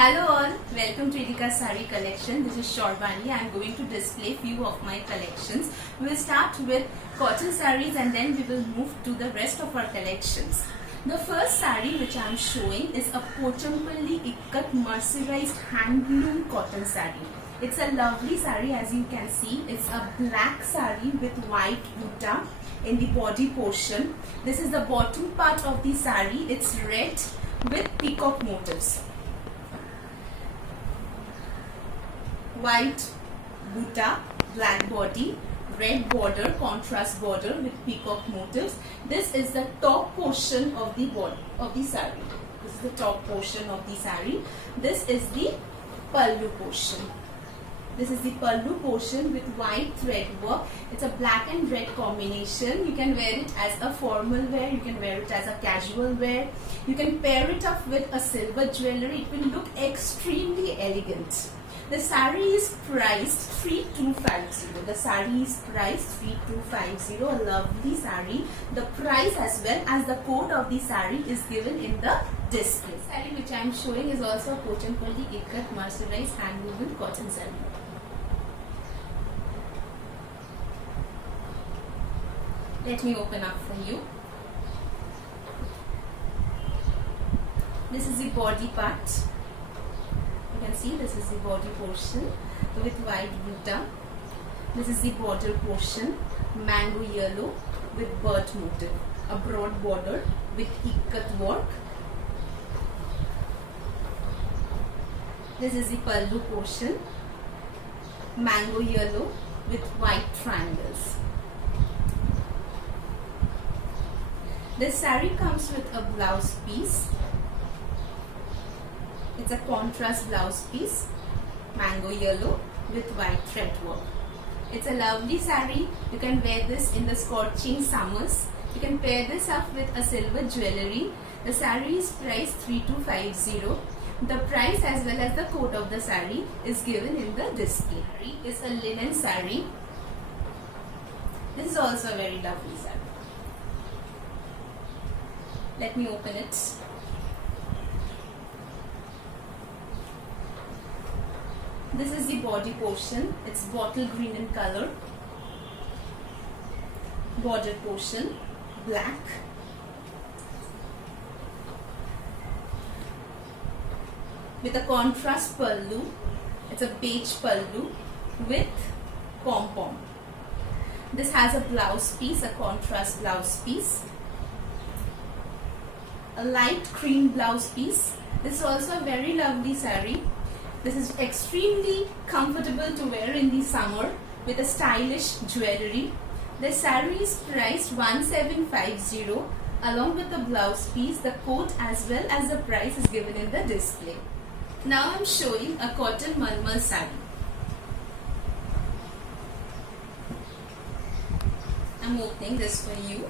Hello all, welcome to Idika Sari collection. This is Shorbani. I am going to display few of my collections. We will start with cotton saris and then we will move to the rest of our collections. The first sari which I am showing is a Pochampalli Ikkat mercerized handloom cotton sari. It's a lovely sari, as you can see. It's a black sari with white butta in the body portion. This is the bottom part of the sari. It's red with peacock motifs. White butta, black body, red border, contrast border with peacock motifs. This is the top portion of the body of the sari. This is the top portion of the sari. This is the pallu portion. This is the pallu portion with white thread work. It's a black and red combination. You can wear it as a formal wear. You can wear it as a casual wear. You can pair it up with a silver jewelry. It will look extremely elegant. The sari is priced 3250. The sari is priced 3250. A lovely sari. The price as well as the code of the sari is given in the display. The sari which I am showing is also a Pochampalli Ikkat mercerized handwoven cotton sari. Let me open up for you. This is the body part. You can see this is the body portion with white butta. This is the border portion, mango yellow with bird motif, a broad border with ikkat work. This is the pallu portion, mango yellow with white triangles. This sari comes with a blouse piece. It's a contrast blouse piece, mango yellow with white thread work. It's a lovely sari. You can wear this in the scorching summers. You can pair this up with a silver jewelry. The sari is priced 3250. The price as well as the code of the sari is given in the display. It's a linen sari. This is also a very lovely sari. Let me open it. This is the body portion. It's bottle green in color. Border portion, black. With a contrast pallu. It's a beige pallu with pom-pom. This has a blouse piece, a contrast blouse piece. A light cream blouse piece. This is also a very lovely sari. This is extremely comfortable to wear in the summer with a stylish jewelry. The sari is priced 1750 along with the blouse piece. The code as well as the price is given in the display. Now I am showing a cotton malmal sari. I am opening this for you.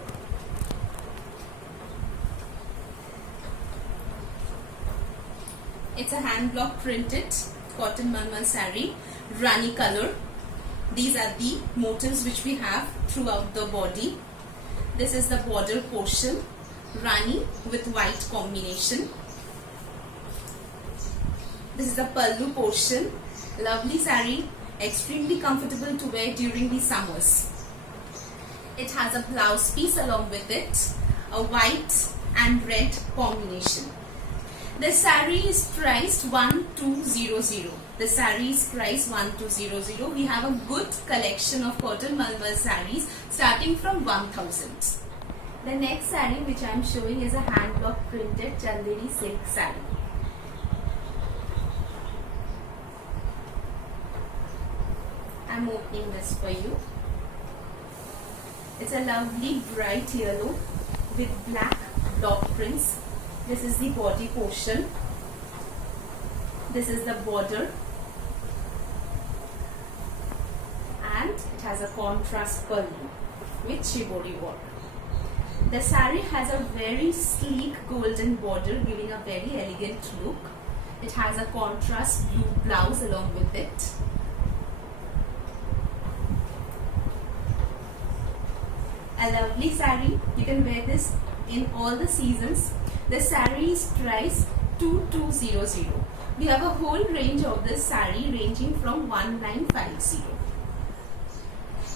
It's a hand block printed cotton malmal sari, rani color. These are the motifs which we have throughout the body. This is the border portion, rani with white combination. This is the pallu portion, lovely sari, extremely comfortable to wear during the summers. It has a blouse piece along with it, a white and red combination. The sari is priced 1200. The sari is priced 1200. We have a good collection of cotton malmal saris starting from 1000. The next sari which I am showing is a hand block printed Chanderi silk sari. I am opening this for you. It's a lovely bright yellow with black dot prints. This is the body portion. This is the border. And it has a contrast pallu with shibori work. The sari has a very sleek golden border giving a very elegant look. It has a contrast blue blouse along with it. A lovely sari. You can wear this in all the seasons. The sari is priced 2200. We have a whole range of this saree ranging from 1950.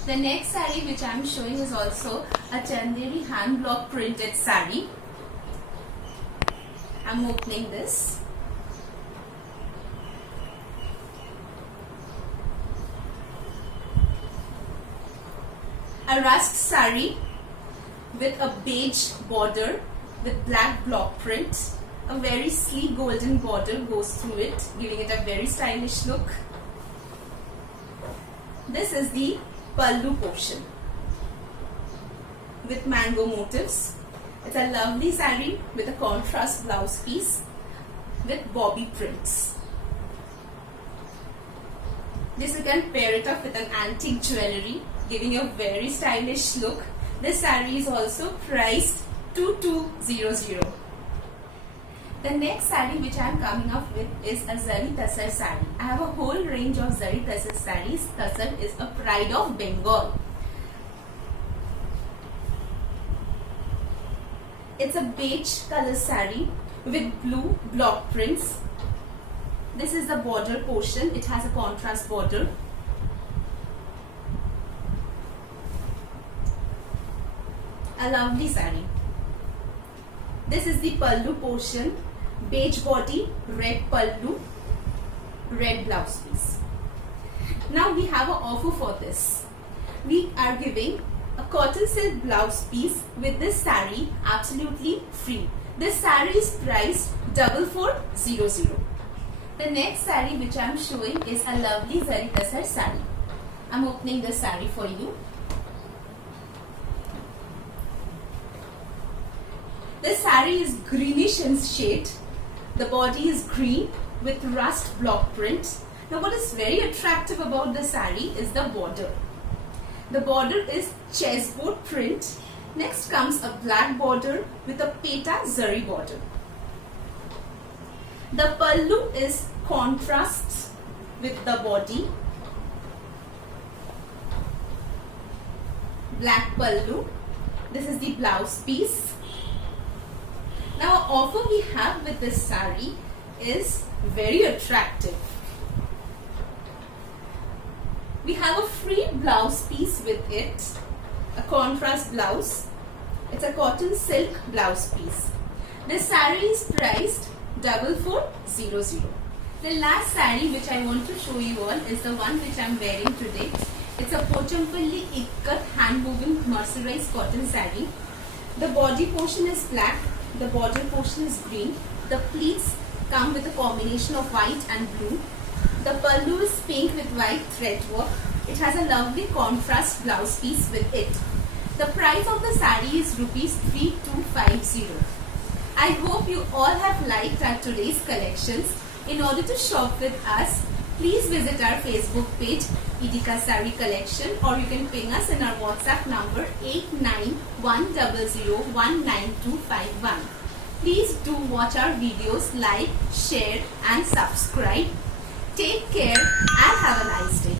The next saree which I am showing is also a Chanderi hand block printed saree. I am opening this. A rusk saree with a beige border with black block print. A very sleek golden border goes through it, giving it a very stylish look. This is the pallu portion with mango motifs. It's a lovely saree with a contrast blouse piece with bobby prints. This you can pair it up with an antique jewellery, giving a very stylish look. This saree is also priced 2200. The next saree which I am coming up with is a Zari Tassar saree. I have a whole range of Zari Tassar sarees. Tassar is a pride of Bengal. It's a beige color saree with blue block prints. This is the border portion. It has a contrast border. A lovely saree. This is the pallu portion. Beige body, red pallu, red blouse piece. Now we have an offer for this. We are giving a cotton silk blouse piece with this saree absolutely free. This saree is priced 4400. The next saree which I am showing is a lovely Zari Tassar saree. I am opening the saree for you. This saree is greenish in shade. The body is green with rust block print. Now what is very attractive about the saree is the border. The border is chessboard print. Next comes a black border with a peta zari border. The pallu is contrast with the body. Black pallu. This is the blouse piece. Now our offer we have with this saree is very attractive. We have a free blouse piece with it, a contrast blouse. It's a cotton silk blouse piece. This saree is priced 4400. The last saree which I want to show you all is the one which I am wearing today. It's a Pochampalli Ikkat hand woven mercerized cotton saree. The body portion is black. The border portion is green. The pleats come with a combination of white and blue. The pallu is pink with white thread work. It has a lovely contrast blouse piece with it. The price of the saree is rupees 3250. I hope you all have liked our today's collections. In order to shop with us, please visit our Facebook page Idika Saree Collection, or you can ping us in our WhatsApp number 8910019251. Please do watch our videos, like, share and subscribe. Take care and have a nice day.